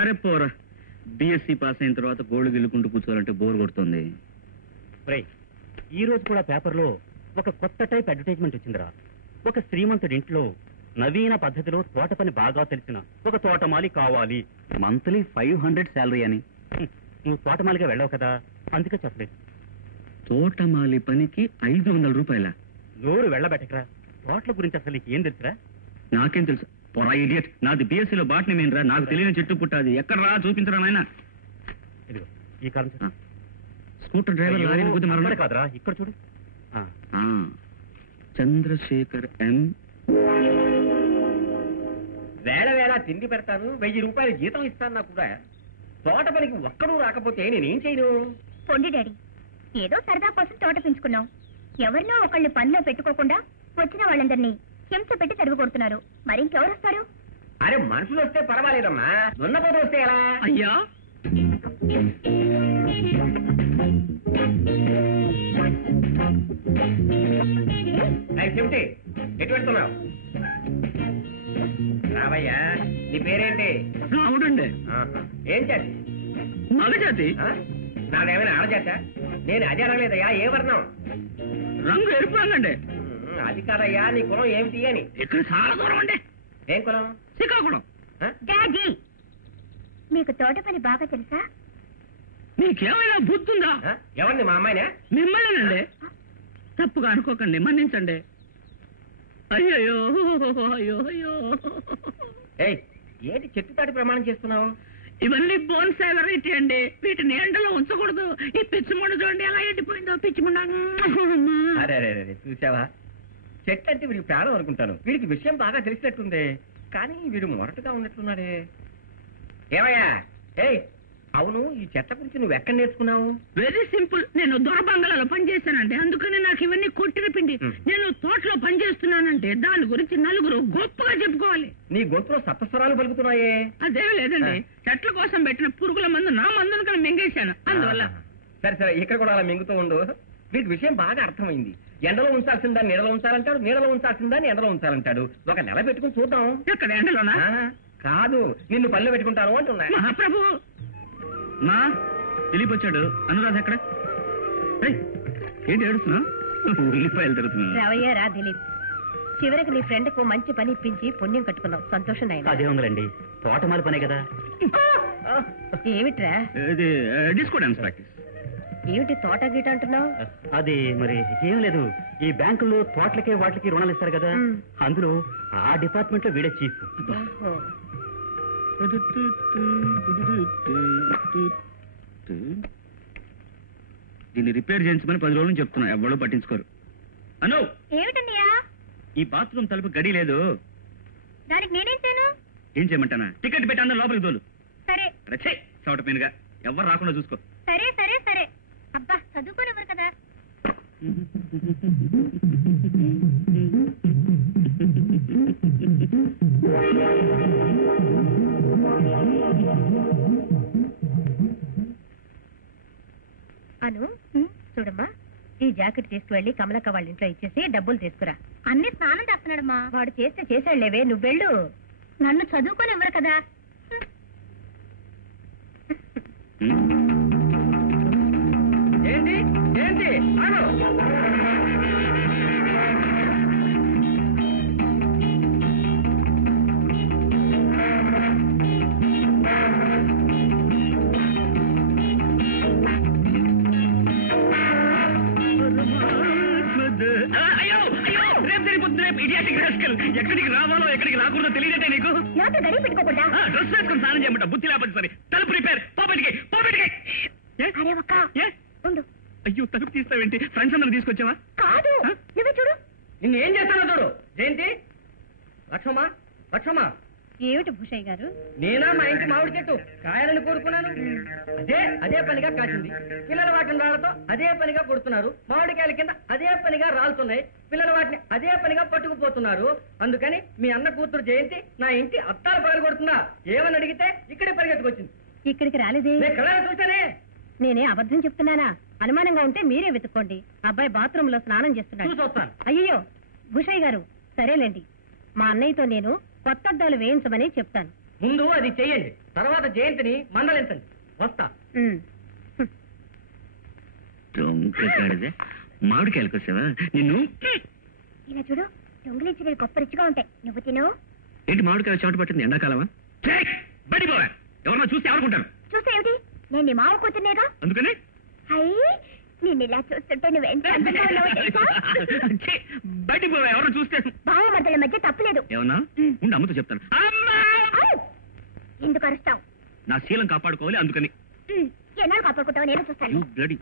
అరే పోరా, BSc pass అయిన తర్వాత గోల్డ్ గిల్లుకుంటూ కూర్చోవాలంటే బోర్ కొడుతుంది. ఈ రోజు కూడా పేపర్లో ఒక కొత్త టైప్ అడ్వర్టైజ్మెంట్ వచ్చిందిరా. ఒక శ్రీమంతుడి ఇంట్లో నవీన పద్ధతిలో తోట పని బాగా తెలిసిన ఒక తోటమాలి కావాలి, మంత్లీ 500 శాలరీ అని. నువ్వు తోటమాలిగా వెళ్ళావు కదా, అందుకే చెప్పలేదు. తోటమాలి పనికి 500 రూపాయల? నోరు వెళ్ళబెట్టకరా, తోటల గురించి అసలు నీకు ఏం తెలుసురా? నాకేం తెలుసు పొరా ఇడియట్. నాది బిఎస్సీలో బాటనీ మెయిన్ రా, నాకు తెలియని చెట్టు పుట్టాది. ఎక్కడ రా చూపించరా నాయన. ఇదిగో ఈ కాలం స్కూటర్ డ్రైవర్ లారీని గుద్ది మరణ కాదురా, ఇక్కడ చూడు. చంద్రశేఖర్ ఎం. వేళ వేళ తిండి పెడతాను, 1000 రూపాయలు జీతం ఇస్తాను. నాకు కూడా తోట పనికి ఒక్కడూ రాకపోతే నేనేం చేయను? పొండి డాడీ, ఏదో సరదా కోసం తోట పెంచుకున్నాం. ఎవరినో ఒకళ్ళని పనిలో పెట్టుకోకుండా వచ్చిన వాళ్ళందరినీ హింస పెట్టి తరుగు కొడుతున్నారు. మరి ఇంకెవరు వస్తారు? అరే మనుషులు వస్తే పర్వాలేదమ్మా, దున్నపోతు వస్తే ఎలా? అయ్యా చెమిటి ఎటు పెడుతున్నావు? రావయ్యా, నీ పేరేంటి? రాముడండి. ఏం జాతి? మగజాతి. నాదేమైనా ఆడజాత? నేను అదే అనలేదయ్యా, ఏ వర్ణం? రంగు ఎరుపు రంగండి. అది కాదయ్యా, నీ కులం ఏమిటి అని. ఇక్కడ చాలా దూరం అండి. ఏం కులం? శ్రీకాకుళం. డాడీ, మీకు తోట పని బాగా తెలుసా? నీకేమైనా బుద్ధుందా? ఎవరిని, మా అమ్మాయినా? మిమ్మల్నేనండి. తప్పుగా అనుకోకండి, మన్నించండి. అయ్యో అయ్యో అయ్యో. ఏంటి చెట్టు తాటి ప్రమాణం చేస్తున్నావు? ఇవన్నీ బోన్సాయి వెరైటీ అండి, వీటిని ఎండలో ఉంచకూడదు. ఈ పిచ్చిముండ చూడండి ఎలా ఎండిపోయిందో. పిచ్చిముండ. అరే చూసావా, చెట్టు అంటే వీడికి ప్రాణం అనుకుంటాను. వీడికి విషయం బాగా తెలిసినట్టుంది, కానీ వీడు మొరటుగా ఉన్నట్లున్నాడే. ఏమయ్యా, అవును, ఈ చెట్ల గురించి నువ్వు ఎక్కడ నేర్చుకున్నావు? Very simple. నేను దొరబంగళలో పనిచేశానంటే, అందుకని నాకు ఇవన్నీ కొట్టిన పిండి. నేను తోటలో పనిచేస్తున్నానంటే దాని గురించి నలుగురు గొప్పగా చెప్పుకోవాలి. నీ గొంతులో సప్తస్వరాలు పలుకుతున్నాయే. అదేమి లేదండి, చెట్ల కోసం పెట్టిన పురుగుల మందు నా మందును కానీ మింగేశాను, అందువల్ల. సరే ఇక్కడ కూడా అలా మింగుతూ ఉండు. వీడికి విషయం బాగా అర్థమైంది. ఎండలో ఉంచాల్సిన దాన్ని నీడలో ఉంచాలంటాడు, నీడలో ఉంచాల్సిన దాన్ని ఎండలో ఉంచాలంటాడు. ఒక నెల పెట్టుకుని చూద్దాం. ఎక్కడ ఎండలోనా? కాదు, నిన్ను పళ్ళు పెట్టుకుంటాను అంటున్నా. మహాప్రభు, మా దిలీప్ వచ్చాడు. అనురాధ ఎక్కడ? ఏంటి ఏడుస్తున్నా? ఉల్లిపాయలు తిరుగుతున్నా. రావయ్యారా దిలీప్, చివరికి నీ ఫ్రెండ్ కు మంచి పని ఇప్పించి పుణ్యం కట్టుకున్నావు. సంతోషం. అదే ఉందండి, తోటమాలి పనే కదా. ఏమిట్రా? ఇది డిస్కో డాన్స్ ప్రాక్టీస్. ఏమిటి తోట గీట అంటున్నావు? అది మరి ఏం లేదు, ఈ బ్యాంకుల్లో తోటలకి వాటికి రుణాలు ఇస్తారు కదా, అందులో ఆ డిపార్ట్మెంట్ లో వీడే చీఫ్. దీన్ని రిపేర్ చేయించమని 10 రోజులు చెప్తున్నా, ఎవరు పట్టించుకోరు. అను, ఏమిటన్నయ్యా? ఈ బాత్రూమ్ తలుపు గడి లేదు, దానికి నేనేం చేయను? ఏం చేయమంటానా? టికెట్ పెట్టి అందరూ లోపలికి తోలు. సరే. రచ్చే చవట పెనుగా, ఎవరు రాకుండా చూసుకో. సరే సరే సరే. అబ్బా, చదువుకోనివ్వరు కదా. అను, చూడమ్మా, ఈ జాకెట్ తీసుకువెళ్ళి కమలక్క వాళ్ళ ఇంట్లో ఇచ్చేసి డబ్బులు తీసుకురా. అన్ని స్నానం చేస్తున్నాడమ్మా. వాడు చేస్తే చేశాడులేవే, నువ్వెళ్ళు. నన్ను చదువుకొని ఇవ్వరు కదా. ఏంటి ఏంటి ఎక్కడికి రావాలో ఎక్కడికి రాకూడదో తెలియదంటే నీకు? పెట్టుకోకుండా డ్రెస్ వేసుకుని స్నానం చేయమంట. బుద్ధి లేకపోతే సరే. తలుపు రిపేర్. పోపెట్టికి. అయ్యో, తలుపు తీస్తావేంటి? ఫ్రెండ్స్ అందరూ తీసుకొచ్చావా? కాదు, నువ్వే చూడు. నిన్ను ఏం చేస్తానో చూడు. ఏంటి లక్ష్మమ్మా? లక్ష్మమ్మా, ఏమిటి భూషయ్య గారు? నేనా మా ఇంటి మామిడి చెట్టు కాయాలని కోరుకున్నాను, అదే పనిగా కాసింది. పిల్లల వాటిని రాళ్లతో అదే పనిగా కొడుతున్నారు. మామిడికాయల కింద అదే పనిగా రాలుతున్నాయి. పిల్లల వాటిని అదే పనిగా పట్టుకుపోతున్నారు. అందుకని మీ అన్న కూతురు జయంతి నా ఇంటి అత్తాలు పగలు కొడుతున్నా. ఏమని అడిగితే ఇక్కడే పరిగెత్తుకొచ్చింది. ఇక్కడికి రాలేదే. నేను కళ్ళ చూసానే. నేనే అబద్ధం చెప్తున్నానా? అనుమానంగా ఉంటే మీరే వెతుక్కోండి. అబ్బాయి బాత్రూమ్ లో స్నానం చేస్తున్నాడు. చూసొస్తాను. అయ్యో భూషయ్య గారు, సరేలేండి, మా అన్నయ్యతో నేను కొత్త అద్దాలు వేయించమని చెప్తాను. ముందు అది చెయ్యండి. తర్వాత జయంతిని మందలించండి. వస్తా. మామిడికాయలకు వచ్చావా నిన్ను? ఇలా చూడు, దొంగలించి గొప్ప రుచిగా ఉంటాయి, నువ్వు తిను. ఏంటి మామిడికాయ చెమట పట్టింది? ఎండాకాలమా? బడిపోవా, ఎవరన్నా చూస్తే ఎవరుకుంటారు? చూస్తే ఏమిటి, నేను నీ మావ కూతుర్నేగా. అందుకని అయ్యి నిన్ను ఇలా చూస్తుంటే నువ్వెంత అందంగా ఉన్నావో తెలుసా? బడిపోవా, ఎవరన్నా చూస్తే. బావ మధ్యల మధ్య తప్పులేదు. ఏమన్నా ఉండి అమ్మతో చెప్తాను. ఎందుకు అరుస్తావు? నా శీలం కాపాడుకోవాలి అందుకని. ఎన్నాళ్ళు కాపాడుకుంటావు, నేను చూస్తాను. You bloody